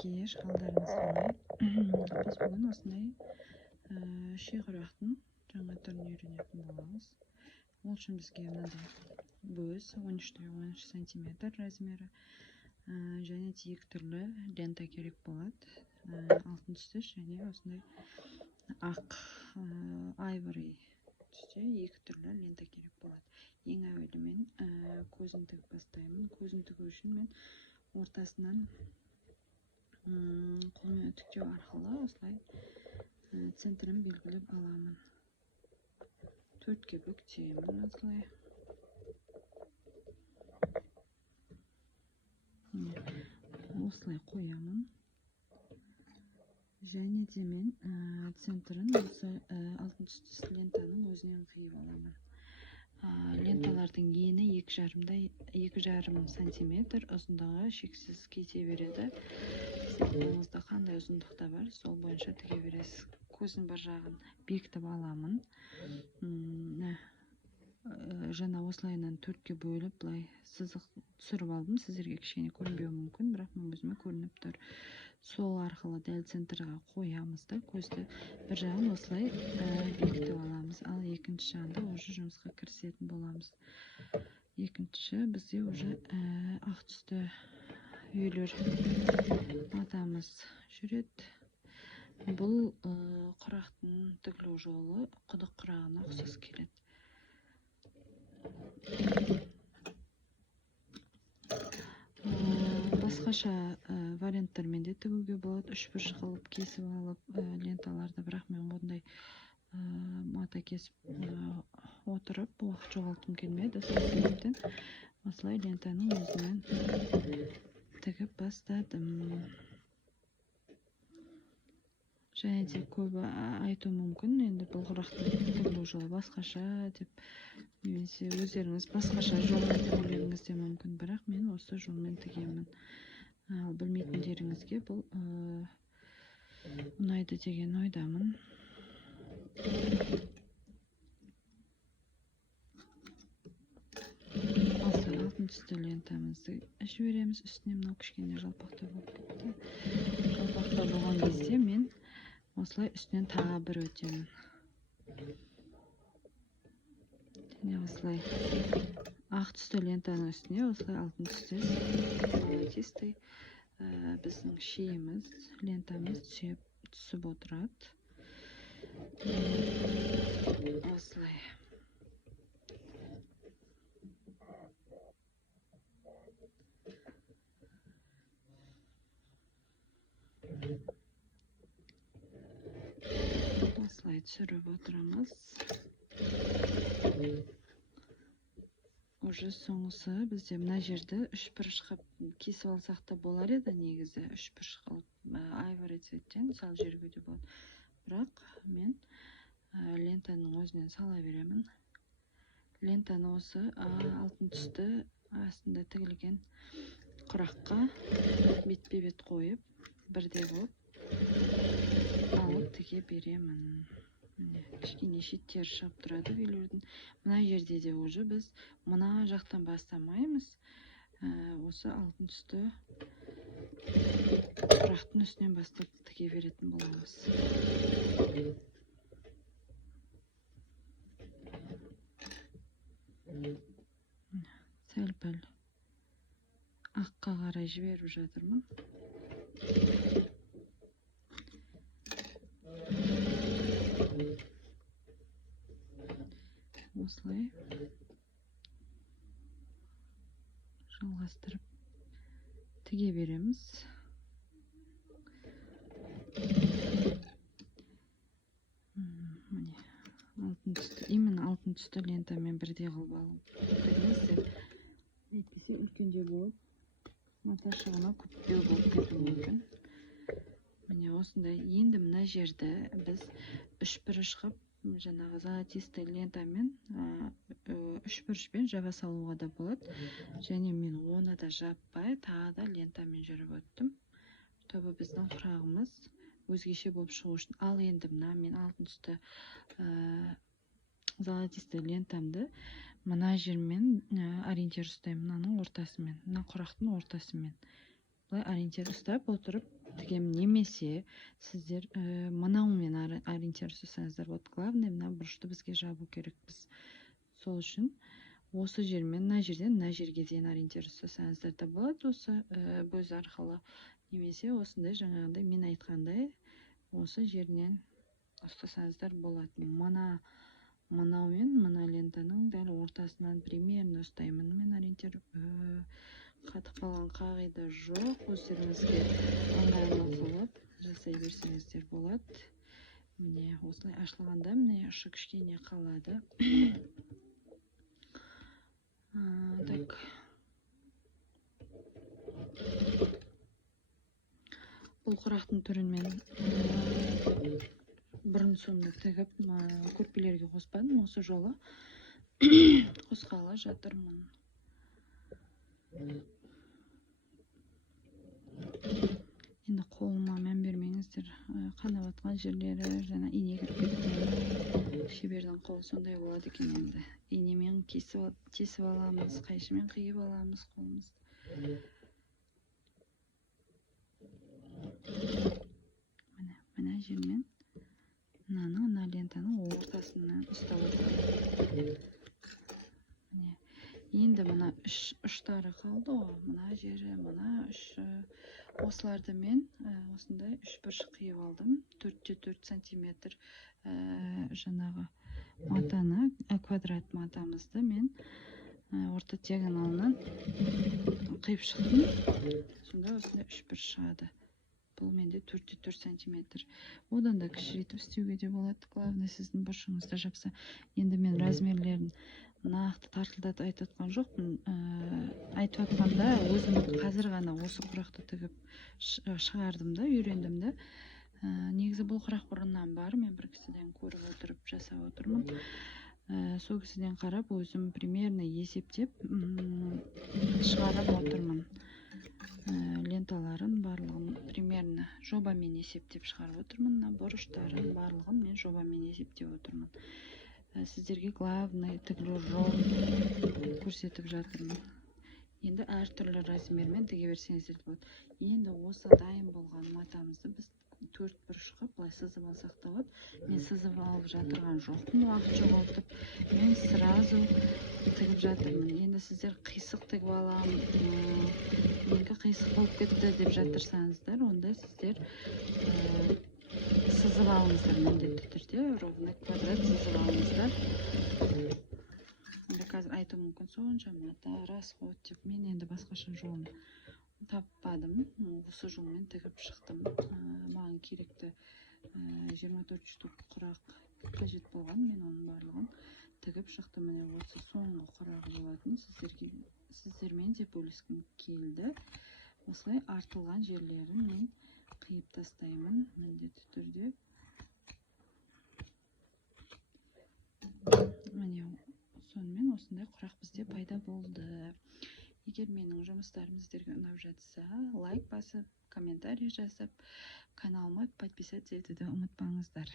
кеш қалдарыңыз қалай? Біз бүгін осындай шиғырақтың жаңа түрін үйренетін боламыз. Ол үшін бізге мынандай бөз 13-13 сантиметр размері және екі түрлі лента керек болады. Алтын түсті және осындай ақ айвори түсте екі түрлі лента керек болады. Ең әуелі мен көзін тігіп бастаймын. Көзін тігу үшін мен ортасынан қолмен үтіктеу арқылы осылай центрін белгілеп аламын. Төртке бүктеймін осылай. Осылай қоямын. Және де мен центрін осы алтын түсті лентаның өзінен қиып аламын. Ленталардың ені 2,5 сантиметр, ұзындығы шексіз кете береді. Сапаңызда қандай ұзындықта бар, сол бойынша тіге бересіз. Көздің бір жағын бекітіп аламын. Жаңа осылайынан төртке бөліп, былай сызық түсіріп алдым. Сіздерге кішкене көрінбеуі мүмкін, бірақ мен өзіме көрініп тұр. Сол арқылы дәл центрға қоямыз да, көзді бір жағын осылай бекітіп аламыз. Ал екінші жағында уже жұмысқа кірісетін боламыз. Екінші бізде уже ақ түсті үйлер матамыз жүреді. Бұл құрақтың тігілу жолы құдық құрағына ұқсас келеді. Басқаша варианттармен де тігуге болады. Үшбұрыш қылып кесіп алып ленталарды, бірақ мен ондай мата кесіп отырып уақыт жоғалтқым келмеді. Сол себептен осылай лентаның өзінен тігіп бастадым. Және де көбі айтуы мүмкін, енді бұл құрақтың тігілу жолы басқаша деп, немесе өздеріңіз басқаша жолмен тігулеріңіз де мүмкін, бірақ мен осы жолмен тігемін. Ал білмейтіндеріңізге бұл ұнайды деген ойдамын. Алтын түсті лентамызды жібереміз. Үстіне мынау кішкене жалпақтау болып кетті. Жалпақтау болған кезде мен осылай үстінен тағы бір өтемін. Және осылай ақ түсті лентаның үстіне осылай алтын түсті біздің шиіміз, лентамыз түсіп отырады. Осылай. Осылай түсіріп отырамыз. Уже соңысы бізде мына жерді үшбұрышқа кесіп алсақ та болар еді, негізі үшбұрыш қылып айвори цветтен сал жерге де болады. Бірақ мен лентаның өзінен сала беремін. Лентаны осы алтын түсті астында тігілген құраққа бетпе-бет қойып, бірде болып алып тіге беремін. Кішкене шеттері шығып тұрады үйлердің. Мына жерде де уже біз мына жақтан бастамаймыз. Осы алтын түсті құрақтың үстінен бастап тіге беретін боламыз. Сәл-пәл аққа қарай жіберіп жатырмын. Осылай жалғастырып тіге береміз. Міне именно алтын түсті лентамен бірдей қылып алып тігіңіздер. Әйтпесе үлкендеу болып, мата шығыма көптеу болып кетуі мүмкін. Міне осындай. Енді мына жерді біз үшбұрыш қылып, жаңағы золотисты лентамен үшбұрышпен жаба салуға да болады. Және мен оны да жаппай, тағы да лентамен жүріп өттім. Тобы біздің құрағымыз өзгеше болып шығу үшін. Ал енді мына мен алтын түсті золотисты лентамды мына жермен ориентир ұстаймын, мынаның ортасымен, мына құрақтың ортасымен. Бұлай ориентир ұстап отырып тігемін, немесе сіздер мынаумен ориентироваться болады. Главное, мына бұрышты бізге жабу керекпіз. Сол үшін осы жермен мына жерден мына жерге дейін ориентироваться жасаңыздар да болады. Осы көз арқылы, немесе осындай жаңағындай мен айтқандай осы жерінен ұстасаңыздар болады. Мынаумен мына лентаның дәл ортасынан примерно ұстаймын. Мен қатып қалған қағида жоқ. Өздеріңізге ыңғайлы қылып жасай берсеңіздер болады. Міне осылай ашылғанда міне ұшы кішкене қалады. Так. Бұл құрақтың түрін мен бұрын соңды тігіп көрпелерге қоспадым. Осы жолы қосқалы жатырмын. Енді қолыма мән бермеңіздер. Қанап атқан жерлері жаңа ине кіріп кеткен. Шебердің қолы сондай болады екен енді. Инемен тесіп аламыз, қайшымен қиып аламыз қолымызды. Мына жермен мына лентаның ортасынан ұстап отырмын. Енді мына ұштары қалды ғой. Мына жері, мына ұшы. Осыларды мен осындай үш бұрыш қиып алдым. 4-4 сантиметр жаңағы матаны, квадрат матамызды мен орта диагоналынан қиып шықтым. Сонда осындай үш бұрыш шығады. Бұл менде 4-4 сантиметр. Одан да кішірейтіп істеуге де болады. Главное, сіздің бұрышыңызды жапса. Енді мен размерлерін нақты тартылдатып айтып отқан жоқпын. Айтып отқанда өзім қазір ғана осы құрақты тігіп шығардым да, үйрендім да. Негізі бұл құрақ бұрыннан бар. Мен бір кісіден көріп отырып жасап отырмын. Сол кісіден қарап өзім примерно есептеп шығарып отырмын. Ленталарын барлығын примерно жобамен есептеп шығарып отырмын. Бұрыштарын барлығын мен жобамен есептеп отырмын. Сіздерге главный тігілу жолын көрсетіп жатырмын. Енді әртүрлі размермен тіге берсеңіздер болады. Енді осы дайын болған матамызды біз 4 бұрышқа былай сызып алсақ та болады. Мен сызып алып жатырған жоқпын, уақыт жоғалтып. Мен сразу тігіп жатырмын. Енді сіздер қисық тігіп аламын, менікі қисық болып кетті деп жатырсаңыздар, онда сіздер сызып алыңыздар, міндетті түрде ровно квадрат сызып алыңыздар. Енді қазір айтуым мүмкін, сонша мата расход деп. Мен енді басқаша жолын таппадым. Осы жолмен тігіп шықтым. Маған керекті 24 штук құрақ қажет болған. Мен оның барлығын тігіп шықтым. Міне осы соңғы құрағы болатын. Сіздермен де бөліскім келді. Осылай артылған жерлерін мен қиып тастаймын міндетті түрде. Міне сонымен осындай құрақ бізде пайда болды. Егер менің жұмыстарым сіздерге ұнап жатса, лайк басып, комментарий жазып, каналыма подписаться етуді ұмытпаңыздар.